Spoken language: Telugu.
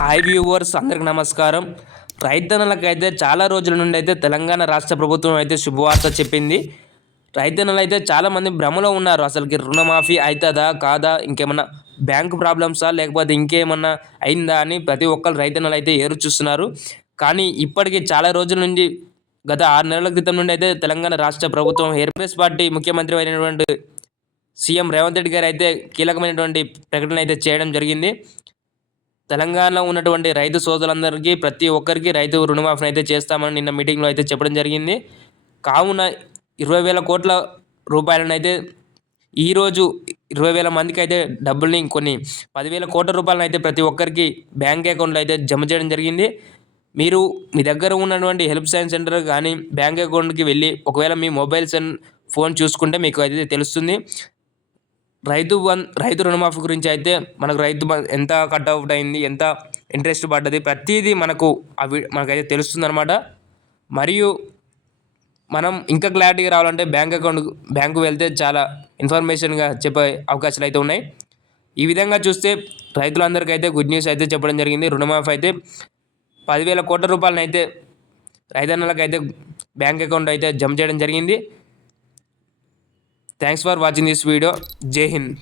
హాయ్ వ్యూవర్స్ అందరికి నమస్కారం. రైతన్నలకైతే చాలా రోజుల నుండి అయితే తెలంగాణ రాష్ట్ర ప్రభుత్వం అయితే శుభవార్త చెప్పింది. రైతన్నలు అయితే చాలామంది భ్రమలో ఉన్నారు. అసలుకి రుణమాఫీ అవుతుందా కాదా ఇంకేమన్నా బ్యాంకు ప్రాబ్లమ్సా లేకపోతే ఇంకేమన్నా అయిందా అని ప్రతి ఒక్కరు రైతన్నలు అయితే ఎదురు చూస్తున్నారు. కానీ ఇప్పటికీ చాలా రోజుల నుండి గత ఆరు నెలల క్రితం నుండి అయితే తెలంగాణ రాష్ట్ర ప్రభుత్వం ఎయిర్ప్రెస్ పార్టీ ముఖ్యమంత్రి అయినటువంటి సీఎం రేవంత్ రెడ్డి గారు అయితే కీలకమైనటువంటి ప్రకటన అయితే చేయడం జరిగింది. తెలంగాణలో ఉన్నటువంటి రైతు సోదరులందరికీ ప్రతి ఒక్కరికి రైతు రుణమాఫీని అయితే చేస్తామని నిన్న మీటింగ్లో అయితే చెప్పడం జరిగింది. కావున ఇరవై వేల కోట్ల రూపాయలను అయితే ఈరోజు ఇరవై వేల మందికి అయితే డబ్బుల్ని కొన్ని పదివేల కోట్ల రూపాయలను అయితే ప్రతి ఒక్కరికి బ్యాంక్ అకౌంట్లో అయితే జమ చేయడం జరిగింది. మీరు మీ దగ్గర ఉన్నటువంటి హెల్ప్ సైన్ సెంటర్ కానీ బ్యాంక్ అకౌంట్కి వెళ్ళి ఒకవేళ మీ మొబైల్స్ అండ్ ఫోన్ చూసుకుంటే మీకు అయితే తెలుస్తుంది. రైతు బం రైతు రుణమాఫీ గురించి అయితే మనకు రైతు బ- ఎంత కట్ అవుట్ అయింది ఎంత ఇంట్రెస్ట్ పడ్డది ప్రతిదీ మనకు అవి మనకైతే తెలుస్తుంది అనమాట మరియు మనం ఇంకా క్లారిటీగా రావాలంటే బ్యాంక్ అకౌంట్ బ్యాంకు వెళ్తే చాలా ఇన్ఫర్మేషన్గా చెప్పే అవకాశాలు అయితే ఉన్నాయి. ఈ విధంగా చూస్తే రైతులందరికీ అయితే గుడ్ న్యూస్ అయితే చెప్పడం జరిగింది. రుణమాఫీ అయితే పదివేల కోట్ల రూపాయలను అయితే రైతన్నలకు అయితే బ్యాంక్ అకౌంట్ అయితే జమ చేయడం జరిగింది. Thanks for watching this video Jai Hind